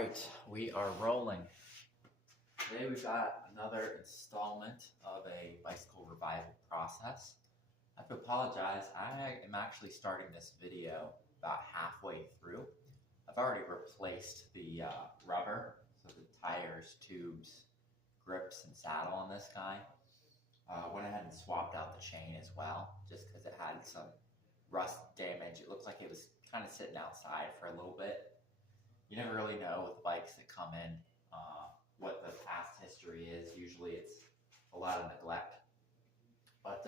right, we are rolling. Today we've got another installment of a bicycle revival process. I have to apologize, I am actually starting this video about halfway through. I've already replaced the rubber, so the tires, tubes, grips, and saddle on this guy. Went ahead and swapped out the chain as well, just because it had some rust damage. It looked like it was kind of sitting outside for a little bit. You never really know with bikes that come in what the past history is. Usually it's a lot of neglect. But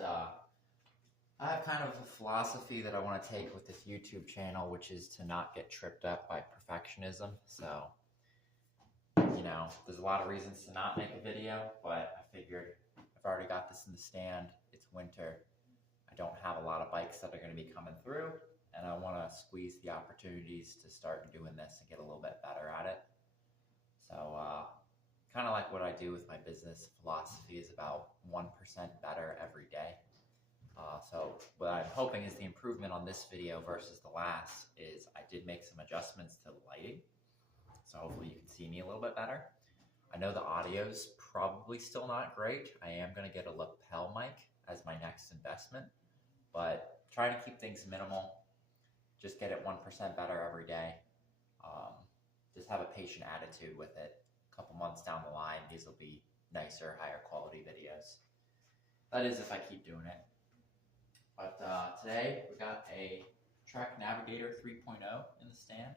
I have kind of a philosophy that I want to take with this YouTube channel, which is to not get tripped up by perfectionism. So, there's a lot of reasons to not make a video, but I figured I've already got this in the stand. It's winter. I don't have a lot of bikes that are going to be coming through, and I want to squeeze the opportunities to start doing this and get a little bit better at it. So kind of like what I do with my business philosophy is about 1% better every day. So what I'm hoping is the improvement on this video versus the last is I did make some adjustments to the lighting. So hopefully you can see me a little bit better. I know the audio's probably still not great. I am going to get a lapel mic as my next investment, but trying to keep things minimal. Just get it 1% better every day. Just have a patient attitude with it. A couple months down the line, these will be nicer, higher quality videos. That is if I keep doing it. But today we got a Trek Navigator 3.0 in the stand.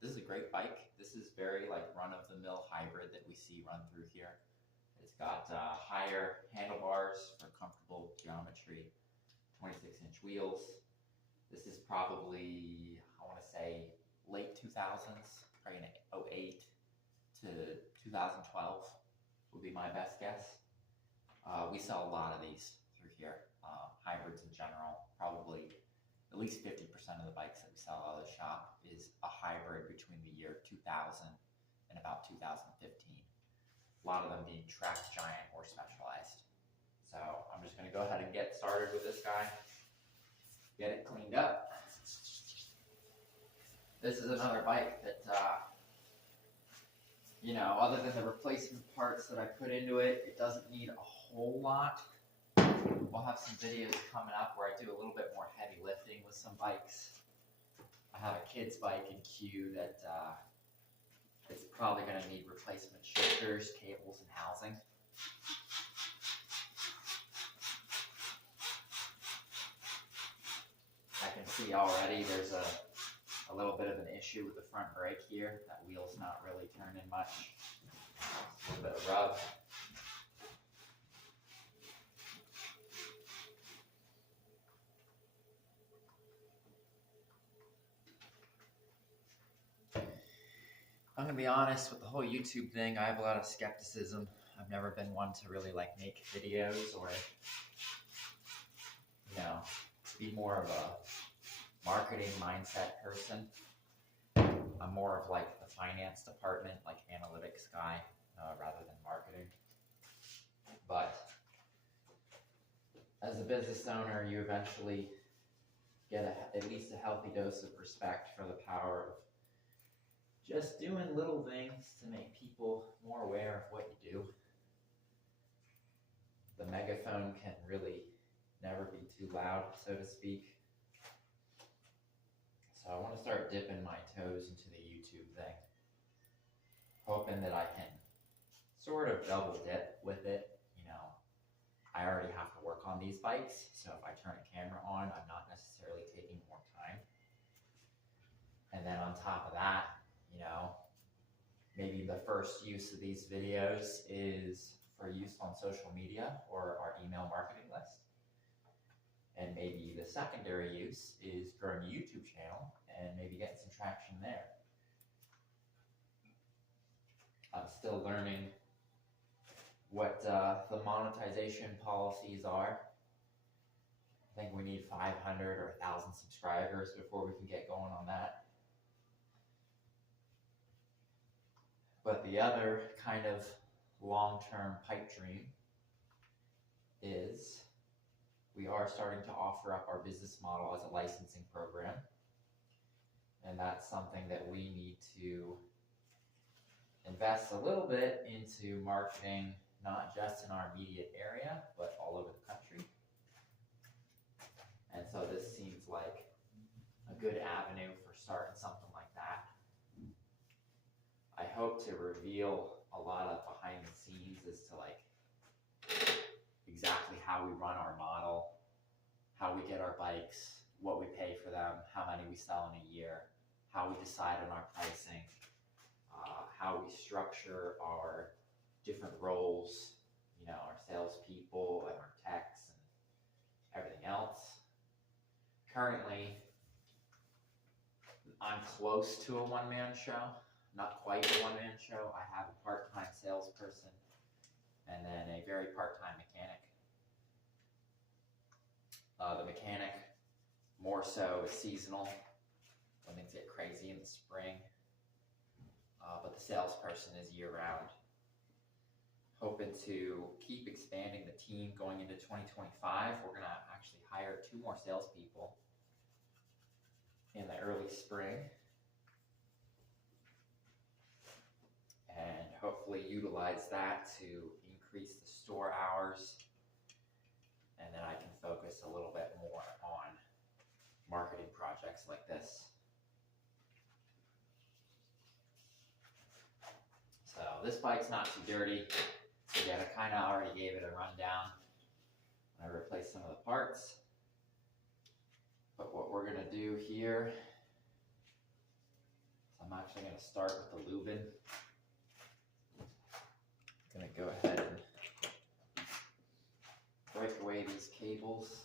This is a great bike. This is very run-of-the-mill hybrid that we see run through here. It's got higher handlebars for comfortable geometry, 26-inch wheels. This is probably, I want to say, late 2000s, probably in 08 to 2012 would be my best guess. We sell a lot of these through here, hybrids in general. Probably at least 50% of the bikes that we sell out of the shop is a hybrid between the year 2000 and about 2015. A lot of them being Trek, Giant, or Specialized. So I'm just going to go ahead and get started with this guy. Get it cleaned up. This is another bike that, other than the replacement parts that I put into it, it doesn't need a whole lot. We'll have some videos coming up where I do a little bit more heavy lifting with some bikes. I have a kid's bike in queue that is probably going to need replacement shifters, cables, and housing. I can see already there's a little bit of an issue with the front brake here. That wheel's not really turning much. A little bit of rub. I'm going to be honest with the whole YouTube thing. I have a lot of skepticism. I've never been one to really make videos or, be more of a marketing mindset person. I'm more of the finance department, analytics guy, rather than marketing. But as a business owner, you eventually get at least a healthy dose of respect for the power of just doing little things to make people more aware of what you do. The megaphone can really never be too loud, so to speak. So I want to start dipping my toes into the YouTube thing, hoping that I can sort of double dip with it. I already have to work on these bikes, so if I turn a camera on, I'm not necessarily taking more time. And then on top of that, maybe the first use of these videos is for use on social media or our email marketing list. And maybe the secondary use is growing a YouTube channel and maybe getting some traction there. I'm still learning what the monetization policies are. I think we need 500 or 1,000 subscribers before we can get going on that. But the other kind of long-term pipe dream is we are starting to offer up our business model as a licensing program. And that's something that we need to invest a little bit into marketing, not just in our immediate area, but all over the country. And so this seems like a good avenue for starting something like that. I hope to reveal a lot of behind the scenes as to like exactly how we run our model, how we get our bikes, what we pay for them, how many we sell in a year, how we decide on our pricing, how we structure our different roles, you know, our salespeople and our techs and everything else. Currently, I'm close to a one-man show, not quite a one-man show. I have a part-time salesperson and then a very part-time mechanic. The mechanic more so is seasonal when things get crazy in the spring, but the salesperson is year-round. Hoping to keep expanding the team going into 2025. We're going to actually hire 2 more salespeople in the early spring and hopefully utilize that to increase the store hours, and then I can focus a little bit more on marketing projects like this. So this bike's not too dirty. Again, I kind of already gave it a rundown. I replaced some of the parts. But what we're going to do here, I'm actually going to start with the lubing. I'm going to go ahead and break away these cables.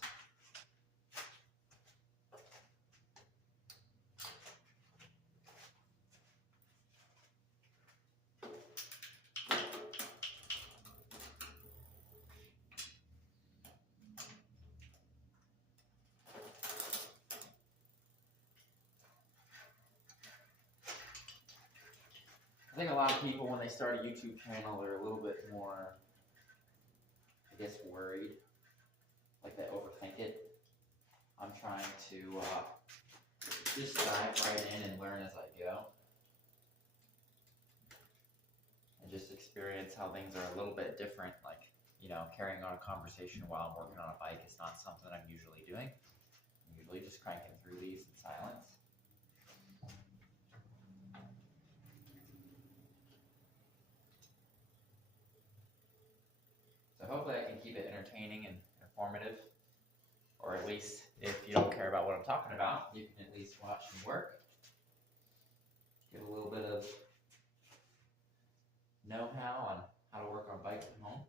I think a lot of people, when they start a YouTube channel, they're a little bit more, I guess, worried. Like they overthink it. I'm trying to just dive right in and learn as I go. And just experience how things are a little bit different. Like, you know, carrying on a conversation while I'm working on a bike is not something I'm usually doing. I'm usually just cranking through these in silence. So hopefully I can keep it entertaining and informative, or at least if you don't care about what I'm talking about, you can at least watch me work. Get a little bit of know-how on how to work on bikes at home.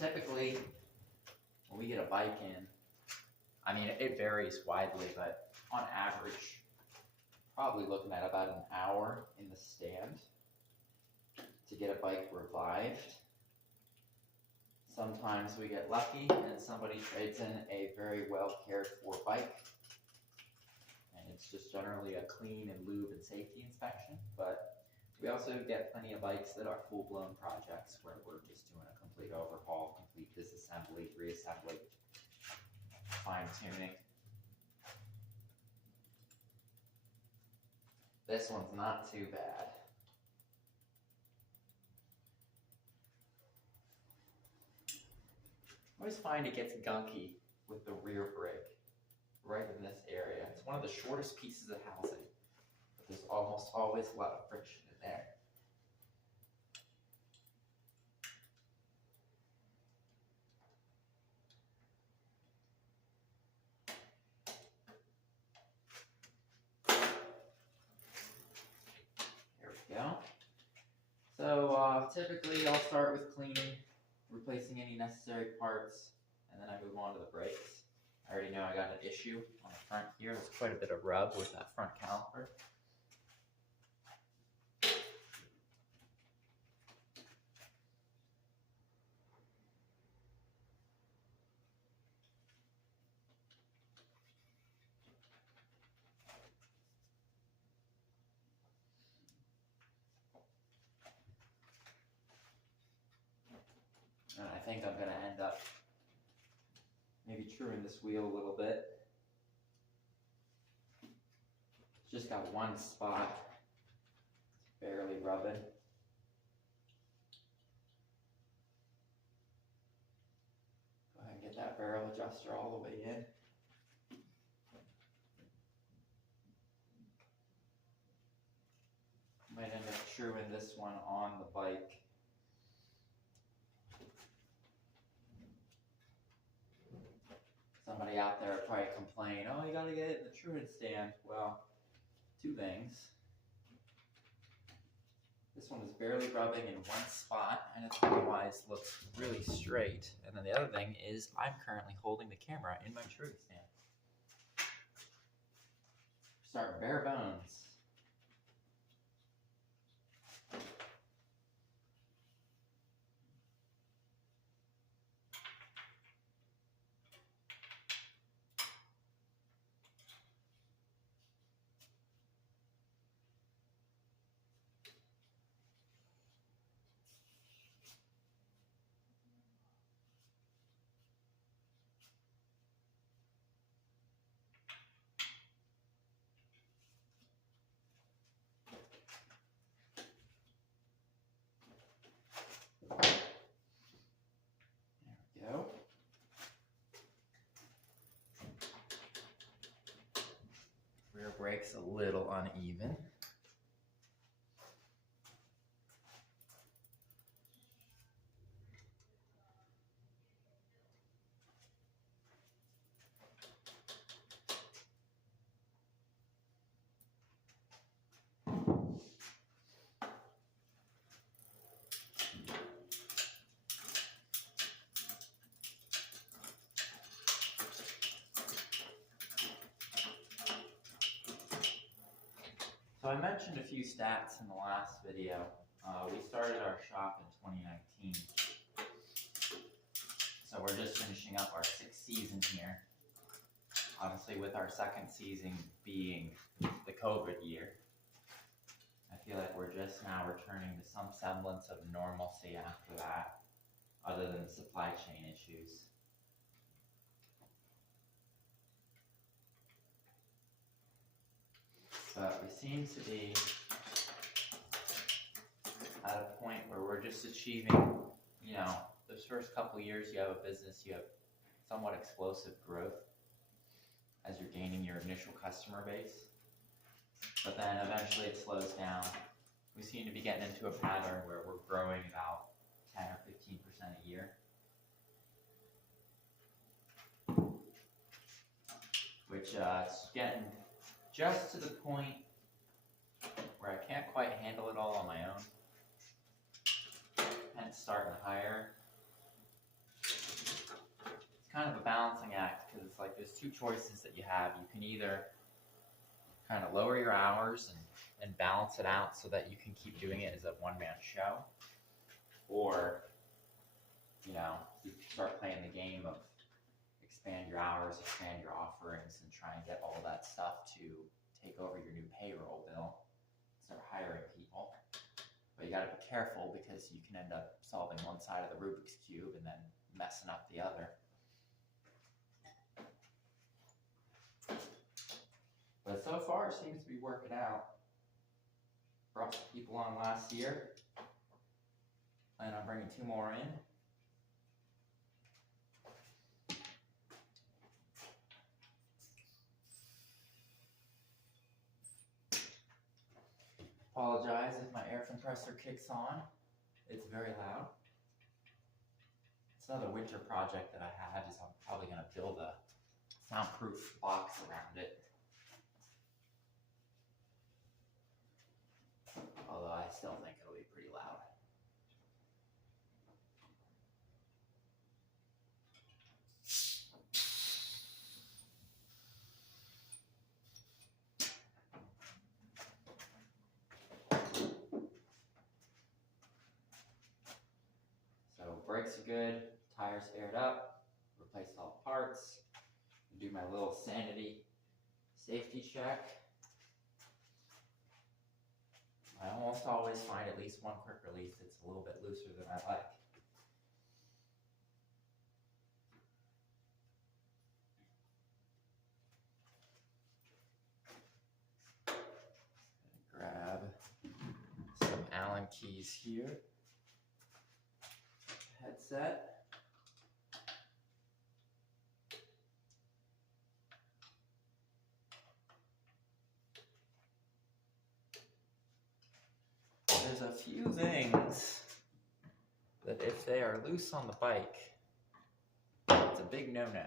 Typically, when we get a bike in, I mean, it varies widely, but on average, probably looking at about an hour in the stand to get a bike revived. Sometimes we get lucky and somebody trades in a very well cared for bike, and it's just generally a clean and lube and safety inspection. But we also get plenty of bikes that are full-blown projects where we're just doing a complete overhaul, complete disassembly, reassembly, fine-tuning. This one's not too bad. I always find it gets gunky with the rear brake right in this area. It's one of the shortest pieces of housing, but there's almost always a lot of friction in there. There we go. So typically I'll start with cleaning, replacing any necessary parts, and then I move on to the brakes. I already know I got an issue on the front here. There's quite a bit of rub with that front caliper. And I think I'm going to end up maybe truing this wheel a little bit. It's just got one spot. It's barely rubbing. Go ahead and get that barrel adjuster all the way in. Might end up truing this one on the bike. Somebody out there will probably complain, oh, you gotta get it in the truing stand. Well, two things. This one is barely rubbing in one spot, and it otherwise looks really straight. And then the other thing is I'm currently holding the camera in my truing stand. Start bare bones. Go. Rear brake's a little uneven. So I mentioned a few stats in the last video. We started our shop in 2019. So we're just finishing up our 6th season here. Obviously with our 2nd season being the COVID year. I feel like we're just now returning to some semblance of normalcy after that, other than the supply chain issues. But we seem to be at a point where we're just achieving, you know, those first couple years you have a business, you have somewhat explosive growth as you're gaining your initial customer base. But then eventually it slows down. We seem to be getting into a pattern where we're growing about 10 or 15% a year. Which it's getting just to the point where I can't quite handle it all on my own. Hence starting to hire. It's kind of a balancing act because it's like there's two choices that you have. You can either kind of lower your hours and balance it out so that you can keep doing it as a one-man show, or, you know, you start playing the game of expand your hours, expand your offerings, and try and get all that stuff to take over your new payroll bill, start hiring people. But you gotta be careful because you can end up solving one side of the Rubik's Cube and then messing up the other. But so far, it seems to be working out. Brought some people on last year. Plan on bringing 2 more in. Apologize if my air compressor kicks on. It's very loud. It's another winter project that I had, is I'm probably going to build a soundproof box around it. Although I still think it'll be pretty loud. So brakes are good, tires aired up, replaced all the parts, do my little sanity safety check. I almost always find at least one quick release that's a little bit looser than I like. keys here. Headset. There's a few things that if they are loose on the bike, it's a big no-no.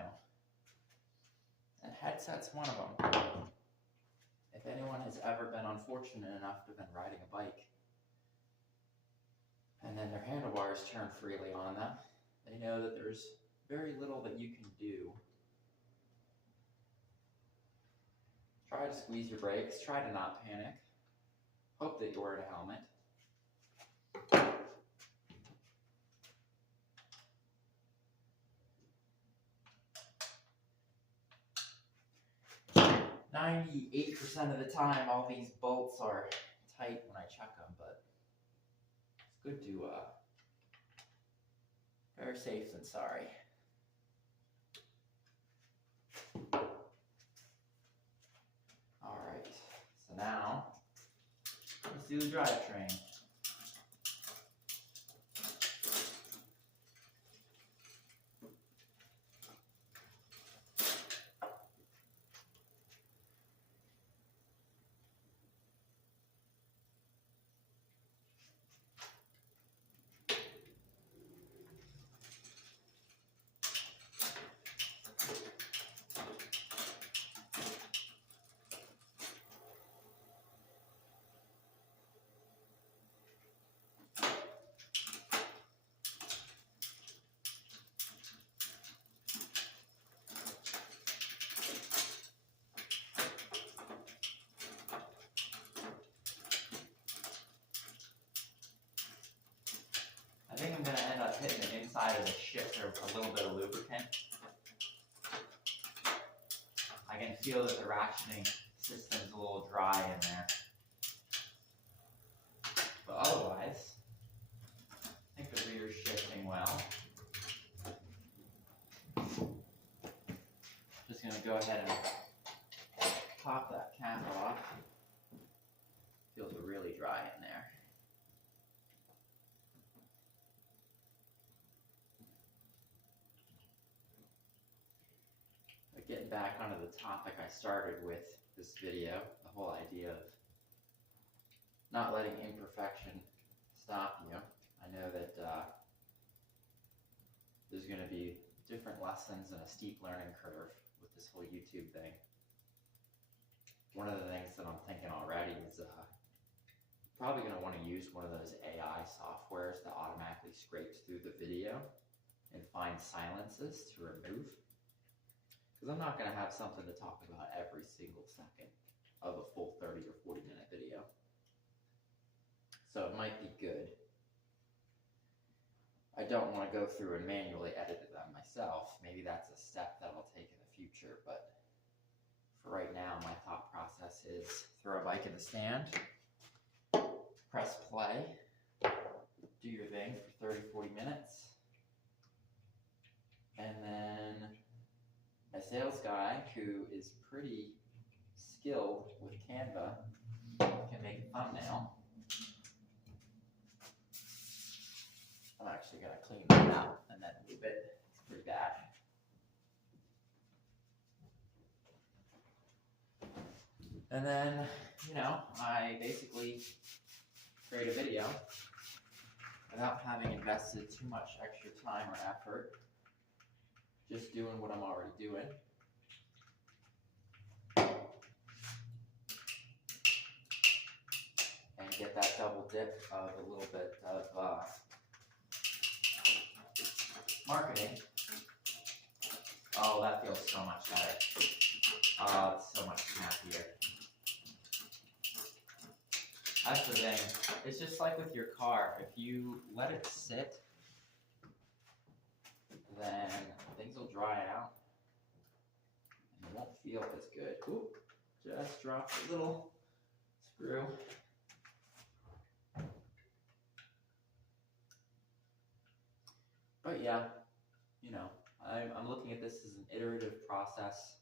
And headset's one of them. If anyone has ever been unfortunate enough to have been riding a bike and then their handlebars turn freely on them, they know that there's very little that you can do. Try to squeeze your brakes, try to not panic. Hope that you're wearing a helmet. 98% of the time, all these bolts are tight when I check them, but it's good to, better safe than sorry. Alright, so now, let's do the drivetrain. I think I'm going to end up hitting the inside of the shifter with a little bit of lubricant. I can feel that the ratcheting system's a little dry in there. But otherwise, I think the rear's shifting well. Just going to go ahead and pop that cap off. Feels really dry in there. Getting back onto the topic I started with this video, the whole idea of not letting imperfection stop you. I know that there's going to be different lessons and a steep learning curve with this whole YouTube thing. One of the things that I'm thinking already is probably going to want to use one of those AI softwares that automatically scrapes through the video and finds silences to remove. Because I'm not going to have something to talk about every single second of a full 30 or 40 minute video. So it might be good. I don't want to go through and manually edit them myself. Maybe that's a step that I'll take in the future. But for right now, my thought process is throw a bike in the stand, press play, do your thing for 30, 40 minutes, and then my sales guy, who is pretty skilled with Canva, can make a thumbnail. I'm actually going to clean that out and then move it. It's pretty bad. And then, I basically create a video without having invested too much extra time or effort. Just doing what I'm already doing. And get that double dip of a little bit of marketing. Oh, that feels so much better. Oh, it's so much snappier. That's the thing. It's just like with your car. If you let it sit, then things will dry out and it won't feel as good. Ooh, just dropped a little screw. But yeah, I'm looking at this as an iterative process.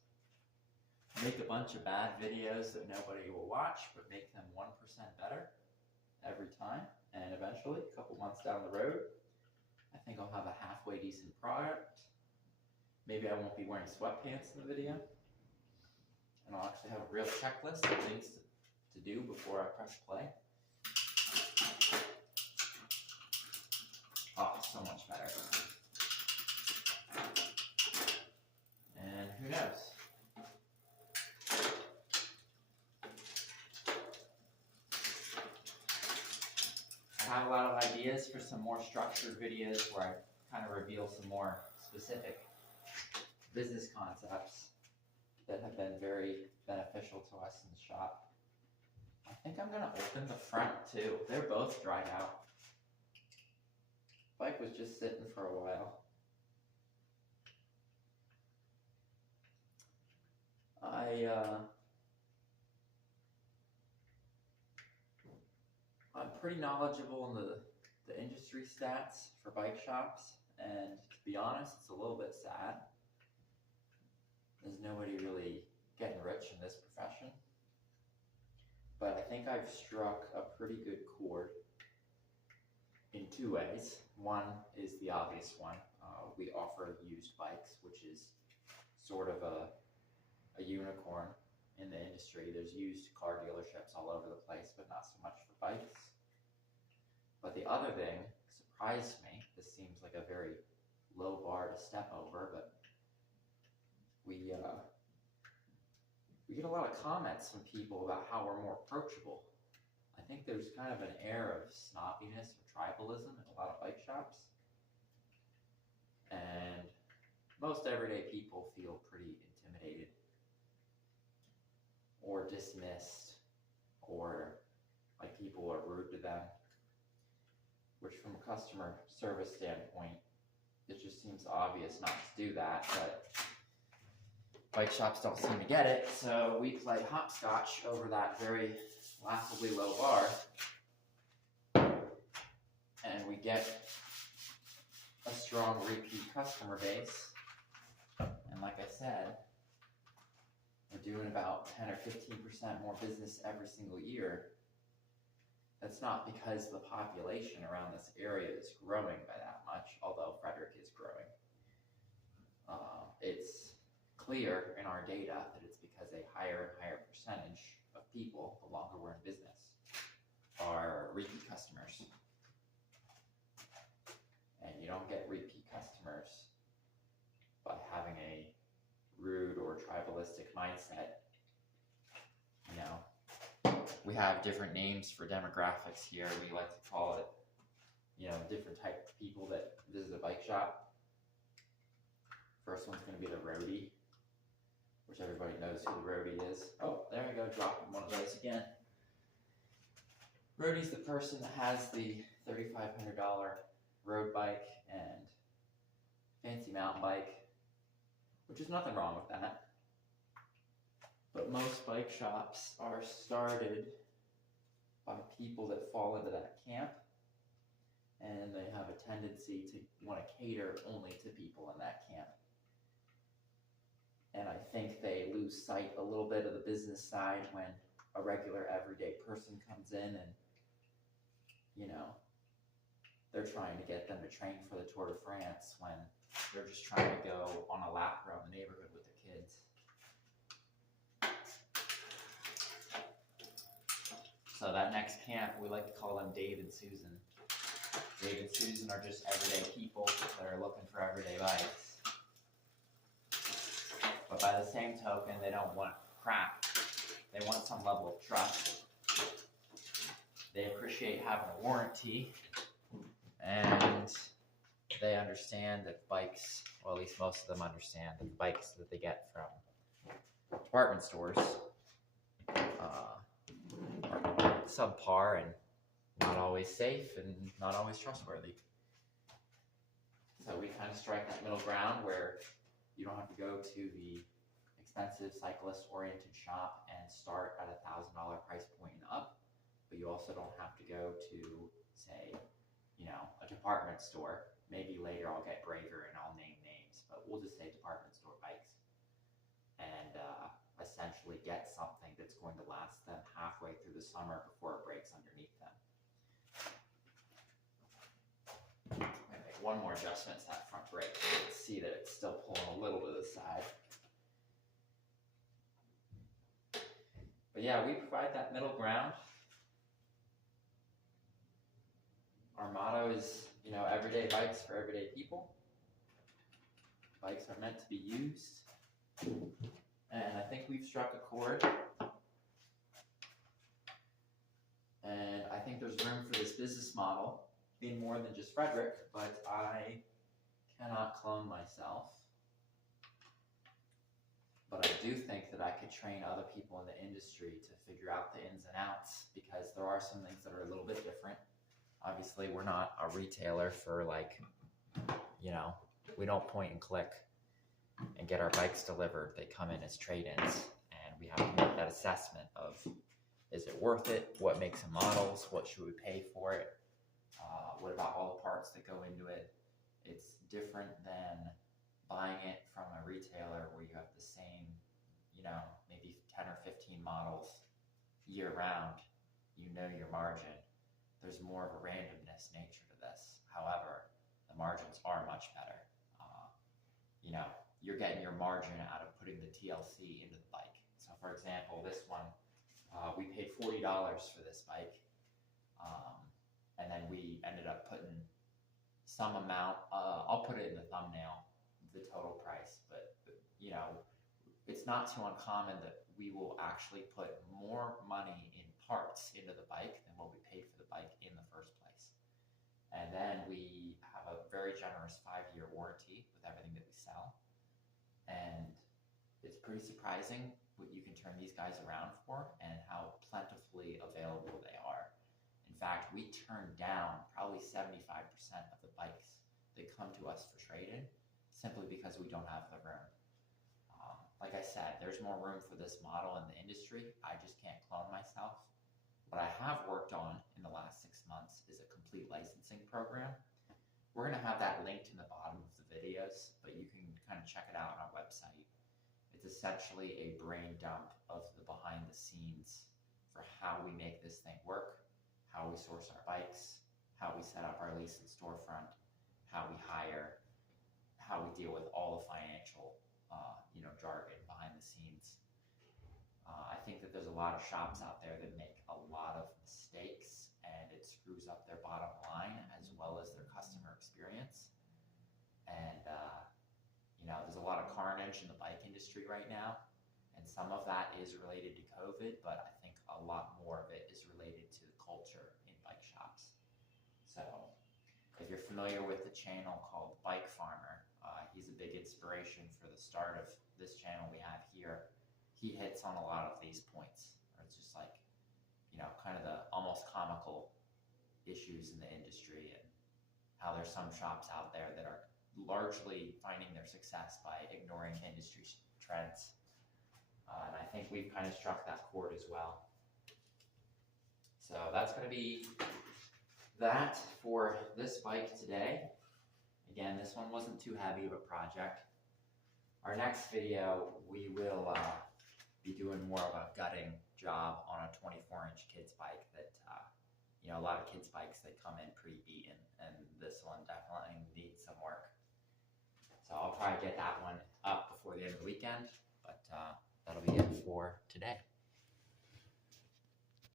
Make a bunch of bad videos that nobody will watch, but make them 1% better every time. And eventually, a couple months down the road, I think I'll have a halfway decent product. Maybe I won't be wearing sweatpants in the video. And I'll actually have a real checklist of things to do before I press play. Oh, so much better. And who knows? I have a lot of ideas for some more structured videos where I kind of reveal some more specific business concepts that have been very beneficial to us in the shop. I think I'm going to open the front too. They're both dried out. Bike was just sitting for a while. I'm pretty knowledgeable in the industry stats for bike shops, and to be honest, it's a little bit sad. There's nobody really getting rich in this profession. But I think I've struck a pretty good chord in two ways. One is the obvious one. We offer used bikes, which is sort of a unicorn in the industry. There's used car dealerships all over the place, but not so much for bikes. But the other thing surprised me. This seems like a very low bar to step over, but we get a lot of comments from people about how we're more approachable. I think there's kind of an air of snobbiness or tribalism in a lot of bike shops. And most everyday people feel pretty intimidated or dismissed, or like people are rude to them, which from a customer service standpoint, it just seems obvious not to do that, but bike shops don't seem to get it, so we play hopscotch over that very laughably low bar, and we get a strong repeat customer base. And like I said, we're doing about 10 or 15% more business every single year. That's not because the population around this area is growing by that much, although Frederick is growing. It's clear in our data that it's because a higher and higher percentage of people, the longer we're in business, are repeat customers. And you don't get repeat customers by having a rude or tribalistic mindset. You know, we have different names for demographics here. We like to call it, you know, different type of people that visit a bike shop. First one's going to be the roadie, which everybody knows who the roadie is. Oh, there I go, dropping one of those again. Roadie's the person that has the $3,500 road bike and fancy mountain bike, which is nothing wrong with that. But most bike shops are started by people that fall into that camp, and they have a tendency to want to cater only to people in that camp. And I think they lose sight a little bit of the business side when a regular everyday person comes in and, you know, they're trying to get them to train for the Tour de France when they're just trying to go on a lap around the neighborhood with their kids. So that next camp, we like to call them Dave and Susan. Dave and Susan are just everyday people that are looking for everyday bikes. But by the same token, they don't want crap. They want some level of trust. They appreciate having a warranty, and they understand that bikes, well, at least most of them understand that the bikes that they get from department stores are subpar and not always safe and not always trustworthy. So we kind of strike that middle ground where you don't have to go to the expensive cyclist-oriented shop and start at $1,000 price point and up, but you also don't have to go to, say, you know, a department store. Maybe later I'll get braver and I'll name names, but we'll just say department store bikes, and essentially get something that's going to last them halfway through the summer before it breaks underneath them. one more adjustment to that front brake. You can see that it's still pulling a little to the side. But yeah, we provide that middle ground. Our motto is, you know, everyday bikes for everyday people. Bikes are meant to be used. And I think we've struck a chord. And I think there's room for this business model being more than just Frederick, but I cannot clone myself. But I do think that I could train other people in the industry to figure out the ins and outs, because there are some things that are a little bit different. Obviously, we're not a retailer for, like, you know, we don't point and click and get our bikes delivered. They come in as trade-ins, and we have to make that assessment of, is it worth it? What makes and models? What should we pay for it? What about all the parts that go into it? It's different than buying it from a retailer where you have the same, you know, maybe 10 or 15 models year round. You know your margin. There's more of a randomness nature to this. However, the margins are much better. You know, you're getting your margin out of putting the TLC into the bike. So for example, this one, we paid $40 for this bike. And then we ended up putting some amount, I'll put it in the thumbnail, the total price, but you know, it's not too uncommon that we will actually put more money in parts into the bike than what we paid for the bike in the first place. And then we have a very generous 5-year warranty with everything that we sell. And it's pretty surprising what you can turn these guys around for and how plentifully available they are. In fact, we turn down probably 75% of the bikes that come to us for trade-in simply because we don't have the room. Like I said, there's more room for this model in the industry. I just can't clone myself. What I have worked on in the last 6 months is a complete licensing program. We're going to have that linked in the bottom of the videos, but you can kind of check it out on our website. It's essentially a brain dump of the behind the scenes for how we make this thing work, how we source our bikes, how we set up our lease and storefront, how we hire, how we deal with all the financial jargon behind the scenes. I think that there's a lot of shops out there that make a lot of mistakes, and it screws up their bottom line as well as their customer experience. And there's a lot of carnage in the bike industry right now, and some of that is related to COVID, but I think a lot more of it is related to the culture in bike shops. So if you're familiar with the channel called Bike Farmer, he's a big inspiration for the start of this channel we have here. He hits on a lot of these points, or it's just like, kind of the almost comical issues in the industry, and how there's some shops out there that are largely finding their success by ignoring industry trends. And I think we've kind of struck that chord as well. So that's going to be that for this bike today. Again, this one wasn't too heavy of a project. Our next video, we will be doing more of a gutting job on a 24-inch kids bike that, a lot of kids bikes, they come in pretty beaten, and this one definitely needs some work. So I'll try to get that one up before the end of the weekend, but that'll be it for today.